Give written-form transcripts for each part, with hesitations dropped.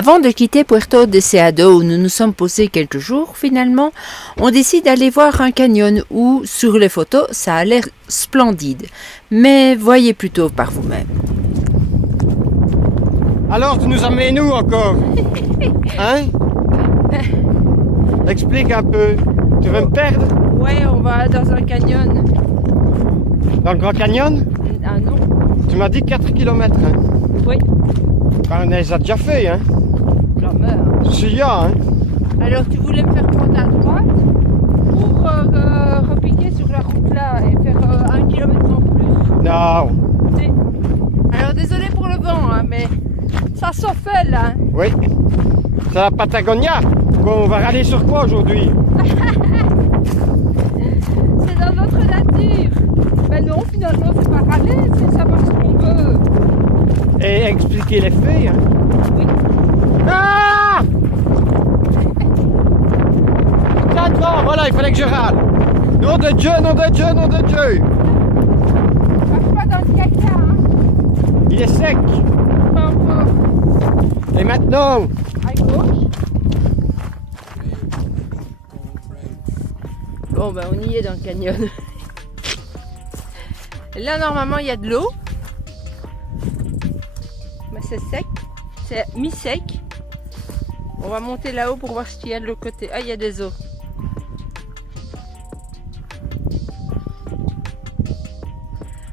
Avant de quitter Puerto Deseado où nous nous sommes posés quelques jours, finalement, on décide d'aller voir un canyon où, sur les photos, ça a l'air splendide. Mais voyez plutôt par vous-même. Alors, tu nous emmènes où encore? Hein? Explique un peu. Tu veux me perdre? Ouais, on va dans un canyon. Dans le Grand Canyon? Ah non? Tu m'as dit 4 km. Hein? Oui. Ben, on les a déjà fait, hein? J'en meurs. Si, ya, hein? Alors tu voulais me faire prendre à droite pour repiquer sur la route là et faire 1 kilomètre en plus. Non. Si. Alors désolé pour le vent, hein, mais ça s'enfale là. Oui. C'est la Patagonia. Bon, on va râler sur quoi aujourd'hui? C'est dans notre nature. Mais non, finalement c'est pas râler, c'est savoir ce qu'on veut. Et expliquer les faits, hein? Oui. Ah! Putain, devant, voilà, il fallait que je râle. Nom de Dieu, nom de Dieu, nom de Dieu. Marche pas dans le caca, hein. Il est sec. Pas encore. Et maintenant? À gauche. Bon ben on y est dans le canyon. Là normalement il y a de l'eau. Mais c'est sec. C'est mi-sec. On va monter là-haut pour voir ce qu'il y a de l'autre côté. Ah, il y a des eaux.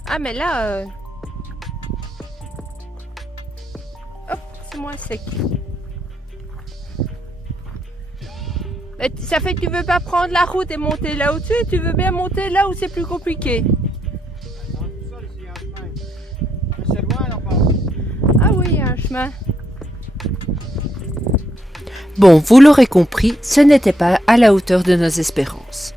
Ah mais là... Hop, c'est moins sec. Mais ça fait que tu veux pas prendre la route et monter là au-dessus, tu veux bien monter là où c'est plus compliqué. C'est loin là-bas. Ah oui, il y a un chemin. Bon, vous l'aurez compris, ce n'était pas à la hauteur de nos espérances.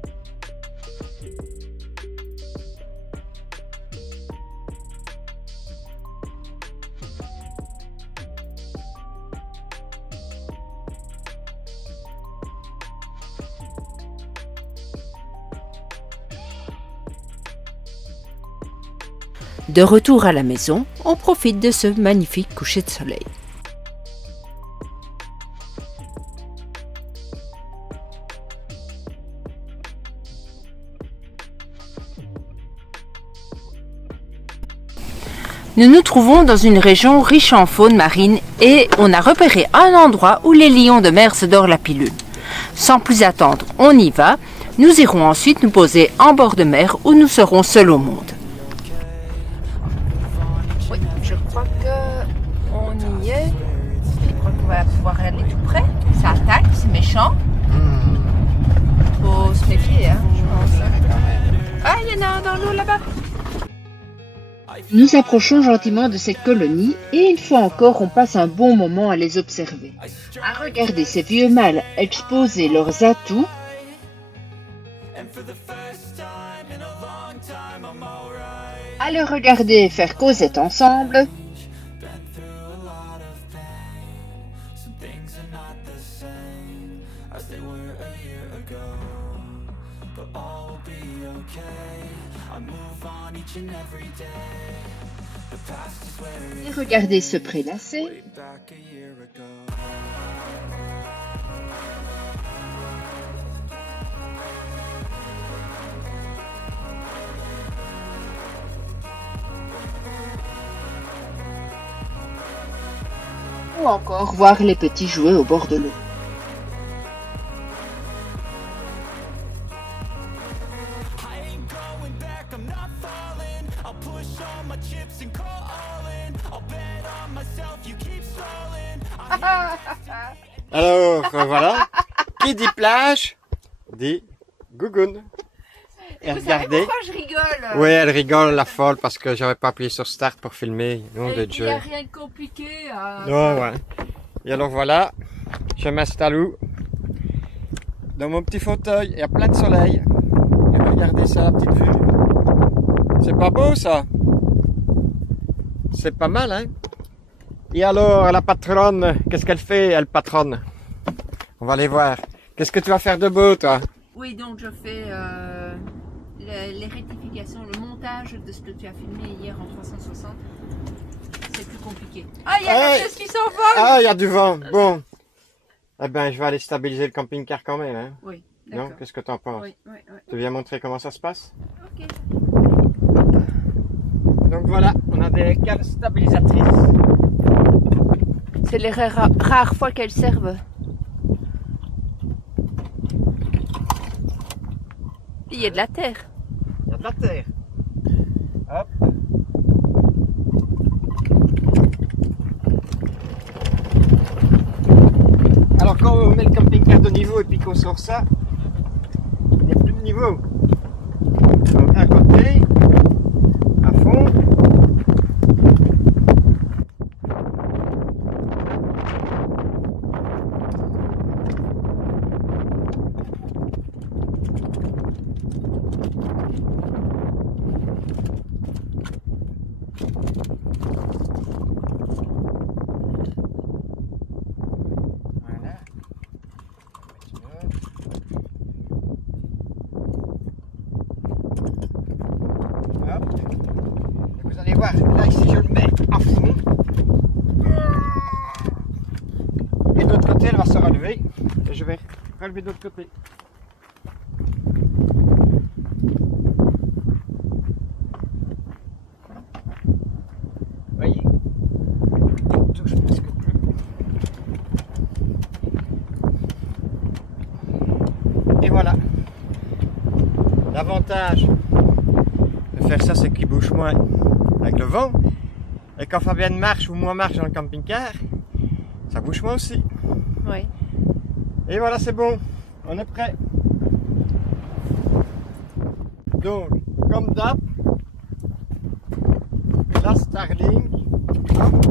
De retour à la maison, on profite de ce magnifique coucher de soleil. Nous nous trouvons dans une région riche en faune marine et on a repéré un endroit où les lions de mer se dorent la pilule. Sans plus attendre, on y va. Nous irons ensuite nous poser en bord de mer où nous serons seuls au monde. Oui, je crois qu'on y est. Je crois qu'on va pouvoir aller tout près. Ça attaque, c'est méchant. Faut se méfier, hein, je pense. Ah, il y en a un dans l'eau là-bas. Nous approchons gentiment de cette colonie et une fois encore on passe un bon moment à les observer. À regarder ces vieux mâles exposer leurs atouts, à les regarder faire causette ensemble, et regarder se prélasser, ou encore voir les petits jouer au bord de l'eau. Alors, voilà. Qui dit plage, dit gougoune. Et Vous savez regardez. pourquoi je rigole? Oui, elle rigole, la folle, parce que j'avais pas appuyé sur start pour filmer. Nom de Il Dieu. n'y a rien de compliqué. Oh, ouais. Et alors voilà, je m'installe où? Dans mon petit fauteuil, il y a plein de soleil. Et regardez ça, la petite vue. C'est pas beau ça? C'est pas mal, hein? Et alors, la patronne, qu'est-ce qu'elle fait, elle patronne? On va aller voir. Qu'est-ce que tu vas faire de beau, toi? Oui, donc je fais les rectifications, le montage de ce que tu as filmé hier en 360. C'est plus compliqué. Ah, il y a la Hey. chaise qui s'envole. Ah, il y a du vent. Bon. Eh ben, je vais aller stabiliser le camping-car quand même. Hein. Oui, Non, d'accord. qu'est-ce que tu en penses? Oui, oui, oui. Tu viens montrer comment ça se passe? Ok. Donc voilà, on a des cales stabilisatrices. C'est les rares fois qu'elles servent. Il y a de la terre. Il y a de la terre. Hop. Alors quand on met le camping-car de niveau et puis qu'on sort ça, il n'y a plus de niveau. Donc à côté, à fond. Voilà. Hop. Et vous allez voir, là ici je le mets à fond. Et de l'autre côté elle va se relever. Et je vais relever de l'autre côté. Voyez, il touche presque plus. Et voilà. L'avantage de faire ça, c'est qu'il bouge moins avec le vent. Et quand Fabienne marche ou moi marche dans le camping-car, ça bouge moins aussi. Oui. Et voilà, c'est bon. On est prêt. Donc, comme d'hab, la Starling. Hop.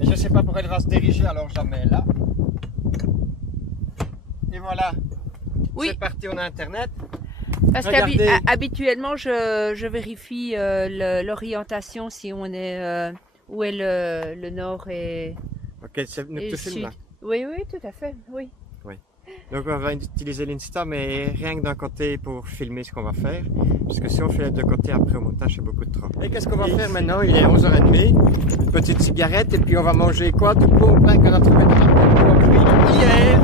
Et je ne sais pas pourquoi elle va se diriger, alors je la mets là. Et voilà. Oui. C'est parti, on a internet. Parce Regardez. qu'habituellement, je vérifie l'orientation si on est où est le nord et Ok, c'est nous le te filme sud. là. Oui, oui, tout à fait. Oui. Donc on va utiliser l'Insta, mais rien que d'un côté pour filmer ce qu'on va faire. Parce que si on fait les deux côtés, après au montage, c'est beaucoup de trop. Et qu'est-ce qu'on va faire maintenant? Il est 11h30. Une petite cigarette, et puis on va manger quoi? Du bon pain qu'on a trouvé dans la boulangerie hier.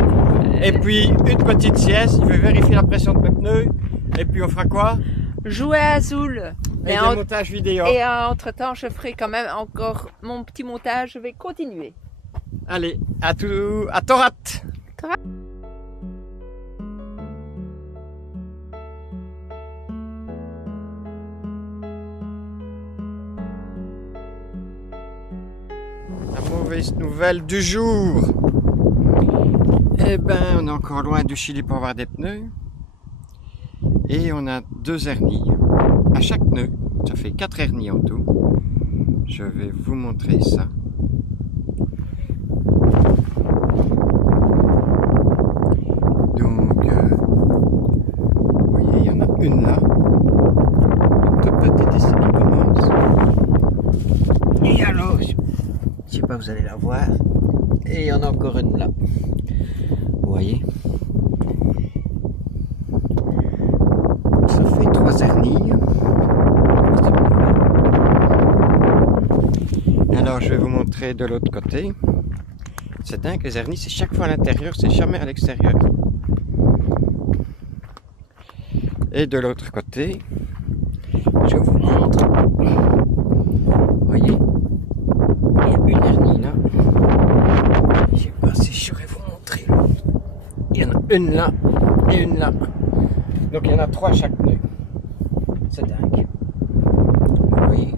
Et puis une petite sieste, je vais vérifier la pression de mes pneus. Et puis on fera quoi? Jouer à Azul. Et des montages vidéo. Et entre-temps, je ferai quand même encore mon petit montage. Je vais continuer. Allez, à Torat. La mauvaise nouvelle du jour. Eh ben, on est encore loin du Chili pour avoir des pneus. Et on a 2 hernies. À chaque pneu, ça fait 4 hernies en tout. Je vais vous montrer ça. Donc, vous voyez, il y en a une là. Une toute petite ici qui commence. Et alors, je sais pas, vous allez la voir. Et il y en a encore une là. Vous voyez? Ça fait 3 hernies. Et alors, je vais vous montrer de l'autre côté. C'est dingue, les hernies, c'est chaque fois à l'intérieur, c'est jamais à l'extérieur. Et de l'autre côté, je vous montre. Vous voyez? Il y a une hernie là. Je sais pas si je saurais vous montrer. Il y en a une là et une là. Donc il y en a 3 à chaque pneu. C'est dingue. Vous voyez?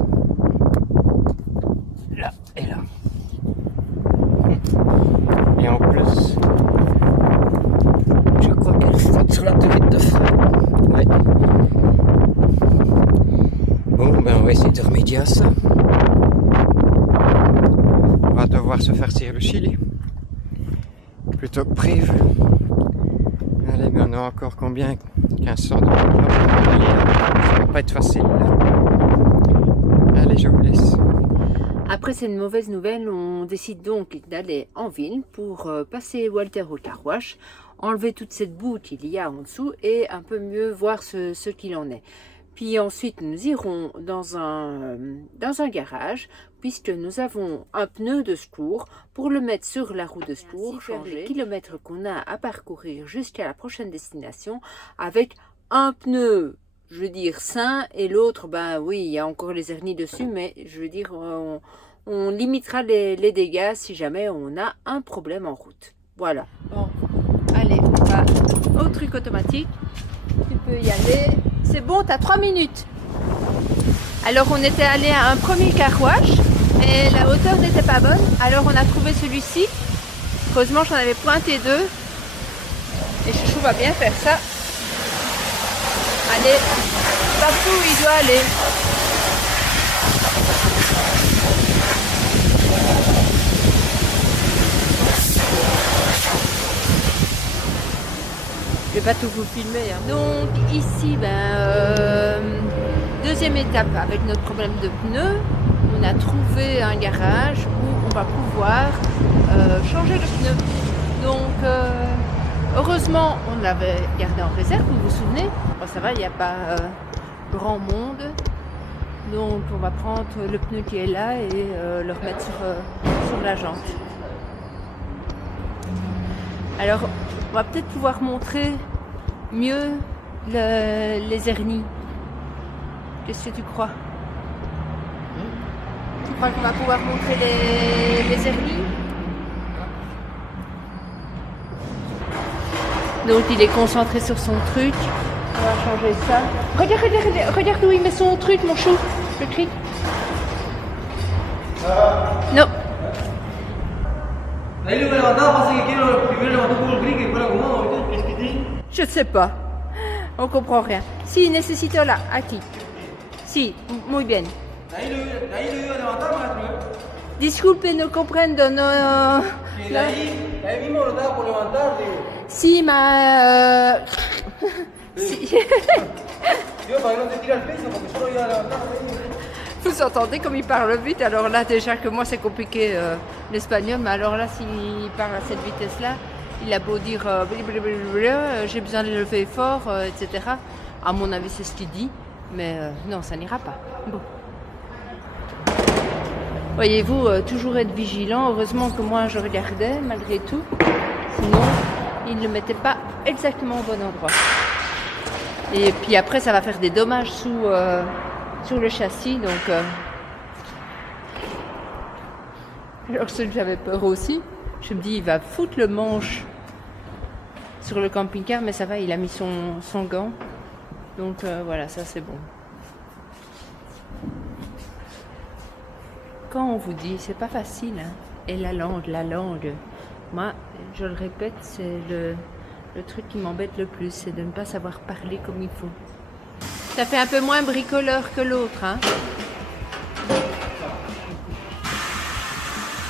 Là et là. Et en plus, je crois qu'elle frotte sur la tête de frein. Ouais. Bon, ben on va essayer de remédier à ça. On va devoir se faire tirer le Chili. Plutôt que prévu. Allez, mais on a encore combien? 1500 de ça va pas être facile. Allez, je vous laisse. Après cette mauvaise nouvelle, on décide donc d'aller en ville pour passer Walter au car wash, enlever toute cette boue qu'il y a en dessous et un peu mieux voir ce qu'il en est. Puis ensuite, nous irons dans un garage, puisque nous avons un pneu de secours pour le mettre sur la roue de secours, changer les kilomètres qu'on a à parcourir jusqu'à la prochaine destination, avec un pneu, je veux dire, sain, et l'autre, ben oui, il y a encore les hernies dessus, mais je veux dire, on limitera les dégâts si jamais on a un problème en route. Voilà. Bon, allez, on va au truc automatique. Tu peux y aller. C'est bon, tu as 3 minutes. Alors, on était allé à un premier car wash et la hauteur n'était pas bonne. Alors, on a trouvé celui-ci. Heureusement, j'en avais pointé 2. Et Chouchou va bien faire ça. Allez, partout où il doit aller. Je vais pas tout vous filmer. Hein. Donc ici, deuxième étape avec notre problème de pneus. On a trouvé un garage où on va pouvoir changer le pneu. Donc heureusement, on l'avait gardé en réserve, vous vous souvenez. Bon, ça va, il n'y a pas grand monde. Donc on va prendre le pneu qui est là et le remettre sur la jante. Alors, on va peut-être pouvoir montrer mieux les hernies. Qu'est-ce que tu crois? Tu crois qu'on va pouvoir montrer les hernies? Donc il est concentré sur son truc. On va changer ça. Regarde où il met son truc, mon chou. Le cri. Non. Je ne sais pas. On comprend rien. Si, necesito là, aquí. Si, muy bien. Disculpe, no comprendo, no. Si, ma. Si. Vous entendez comme il parle vite, alors là déjà que moi c'est compliqué l'espagnol, mais alors là s'il parle à cette vitesse-là, il a beau dire j'ai besoin de lever fort, etc. À mon avis c'est ce qu'il dit, mais non ça n'ira pas. Bon. Voyez-vous, toujours être vigilant, heureusement que moi je regardais malgré tout, sinon il ne le mettait pas exactement au bon endroit. Et puis après ça va faire des dommages sur le châssis, donc alors ce que j'avais peur aussi, je me dis il va foutre le manche sur le camping-car, mais ça va, il a mis son gant, donc voilà, ça c'est bon. Quand on vous dit, c'est pas facile, hein, et la langue, moi je le répète, c'est le truc qui m'embête le plus, c'est de ne pas savoir parler comme il faut. Ça fait un peu moins bricoleur que l'autre, hein.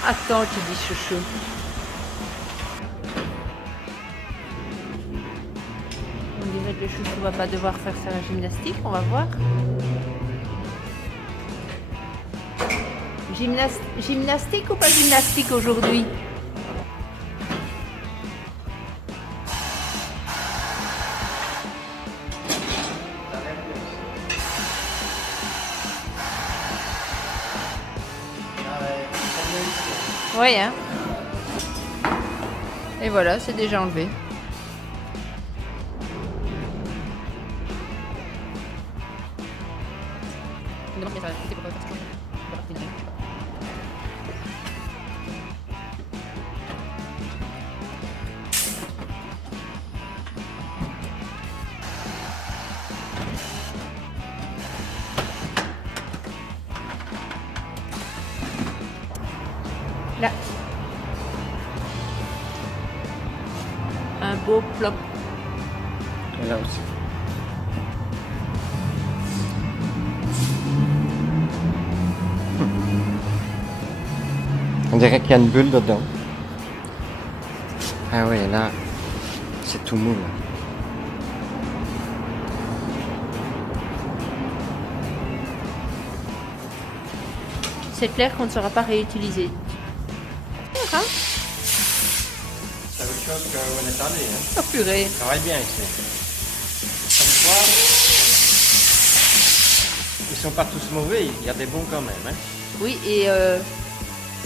Attends, tu dis chouchou. On dirait que le chouchou va pas devoir faire sa gymnastique, on va voir. Gymnastique ou pas gymnastique aujourd'hui? Oui, hein. Et voilà, c'est déjà enlevé. Là. Un beau plop. Et là aussi. On dirait qu'il y a une bulle dedans. Ah oui, là, c'est tout mou là. C'est clair qu'on ne sera pas réutilisé. Hein? C'est autre chose qu'on est allé. Hein. Oh purée. Ça travaille bien ici. Comme quoi, sont pas tous mauvais, il y a des bons quand même. Hein. Oui, et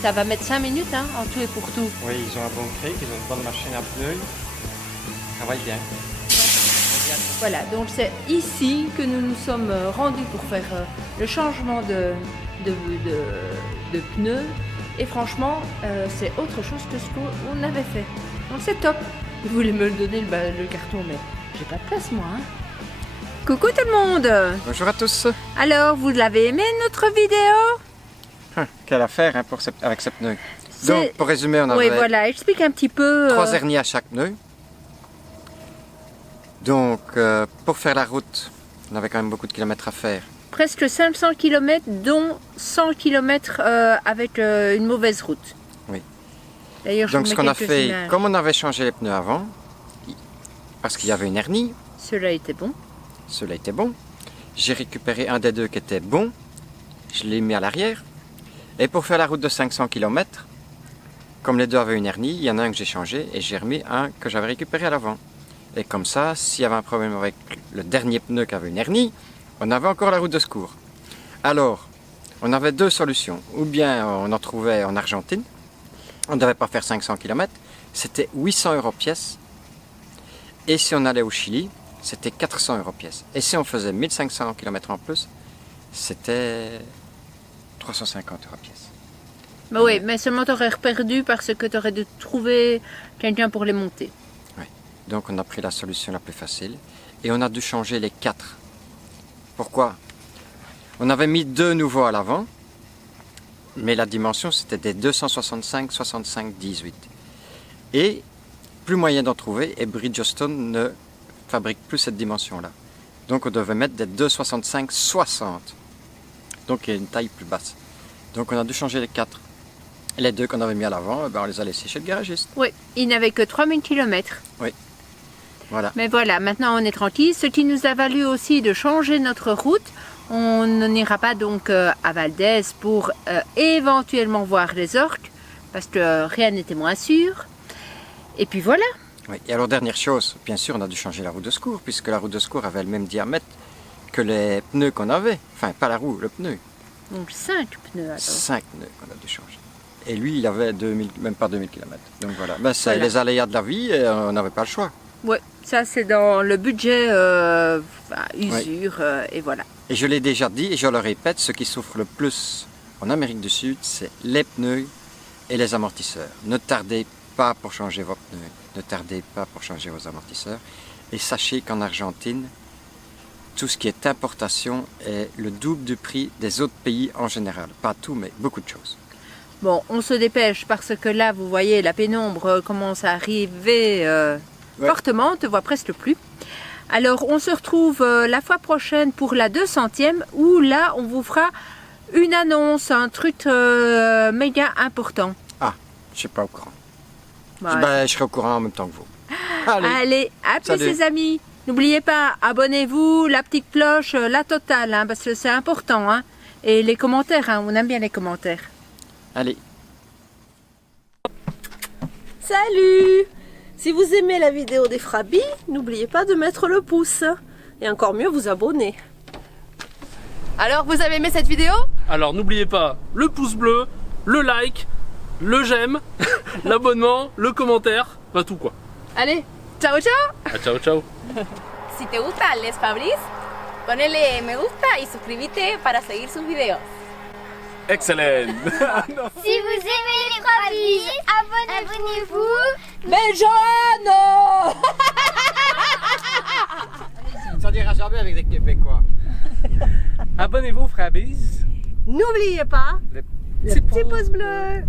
ça va mettre 5 minutes hein, en tout et pour tout. Oui, ils ont un bon cric, ils ont une bonne machine à pneus. Ça va bien. Voilà, donc c'est ici que nous nous sommes rendus pour faire le changement de pneus. Et franchement, c'est autre chose que ce qu'on avait fait. Donc c'est top. Vous voulez me le donner le carton, mais j'ai pas de place moi. Hein. Coucou tout le monde. Bonjour à tous. Alors, vous l'avez aimé notre vidéo? Quelle affaire hein, avec ces pneus. Donc, pour résumer, on avait oui, voilà, explique un petit peu. 3 hernies à chaque pneu. Donc, pour faire la route, on avait quand même beaucoup de kilomètres à faire. Presque 500 km, dont 100 km avec une mauvaise route. Oui. D'ailleurs, je donc, vous ce mets qu'on a quelques fait, images. comme on avait changé les pneus avant, parce qu'il y avait une hernie, Cela était bon. cela était bon. J'ai récupéré un des deux qui était bon, je l'ai mis à l'arrière. Et pour faire la route de 500 km, comme les deux avaient une hernie, il y en a un que j'ai changé et j'ai remis un que j'avais récupéré à l'avant. Et comme ça, s'il y avait un problème avec le dernier pneu qui avait une hernie, on avait encore la route de secours. Alors, on avait deux solutions. Ou bien on en trouvait en Argentine, on ne devait pas faire 500 km, c'était 800 € pièce. Et si on allait au Chili, c'était 400 € pièce. Et si on faisait 1500 km en plus, c'était 350 € pièce. Mais oui, mais seulement tu aurais perdu parce que tu aurais dû trouver quelqu'un pour les monter. Oui. Donc on a pris la solution la plus facile et on a dû changer les 4. Pourquoi? On avait mis 2 nouveaux à l'avant, mais la dimension c'était des 265, 65, 18. Et plus moyen d'en trouver et Bridgestone ne fabrique plus cette dimension-là. Donc on devait mettre des 265, 60. Donc il y a une taille plus basse. Donc on a dû changer les 4. Et les 2 qu'on avait mis à l'avant, on les a laissés chez le garagiste. Oui, il n'avait que 3000 km. Oui. Voilà. Mais voilà, maintenant on est tranquille. Ce qui nous a valu aussi de changer notre route. On n'ira pas donc à Valdez pour éventuellement voir les orques, parce que rien n'était moins sûr. Et puis voilà. Oui. Et alors dernière chose, bien sûr on a dû changer la roue de secours, puisque la roue de secours avait le même diamètre que les pneus qu'on avait. Enfin, pas la roue, le pneu. Donc 5 pneus alors. 5 pneus qu'on a dû changer. Et lui, il avait 2000, même pas 2000 km. Donc voilà, ben, c'est Voilà. les aléas de la vie et on n'avait pas le choix. Oui, ça c'est dans le budget usure et voilà. Et je l'ai déjà dit et je le répète, ce qui souffre le plus en Amérique du Sud, c'est les pneus et les amortisseurs. Ne tardez pas pour changer vos pneus, ne tardez pas pour changer vos amortisseurs. Et sachez qu'en Argentine, tout ce qui est importation est le double du prix des autres pays en général. Pas tout, mais beaucoup de choses. Bon, on se dépêche parce que là, vous voyez, la pénombre commence à arriver fortement, on ne te voit presque plus. Alors, on se retrouve la fois prochaine pour la 200e où là, on vous fera une annonce, un truc méga important. Ah, je ne suis pas au courant. Voilà. Ben, je serai au courant en même temps que vous. Allez, à plus Salut. les amis. N'oubliez pas, abonnez-vous, la petite cloche, la totale, hein, parce que c'est important. Hein. Et les commentaires, hein, on aime bien les commentaires. Allez. Salut! Si vous aimez la vidéo des Frabis, n'oubliez pas de mettre le pouce. Et encore mieux, vous abonner. Alors, vous avez aimé cette vidéo? Alors n'oubliez pas le pouce bleu, le like, le j'aime, l'abonnement, le commentaire, bah tout quoi. Allez, ciao ciao! Ah, ciao ciao. Si te gusta Les Fabris, ponele me gusta y suscríbete para seguir sus videos. Excellent. Si vous aimez les Fabis, abonnez-vous. Mais Joanne! Ça dira jamais avec des Québécois. Abonnez-vous Frabis. N'oubliez pas Le le petit pouce bleu.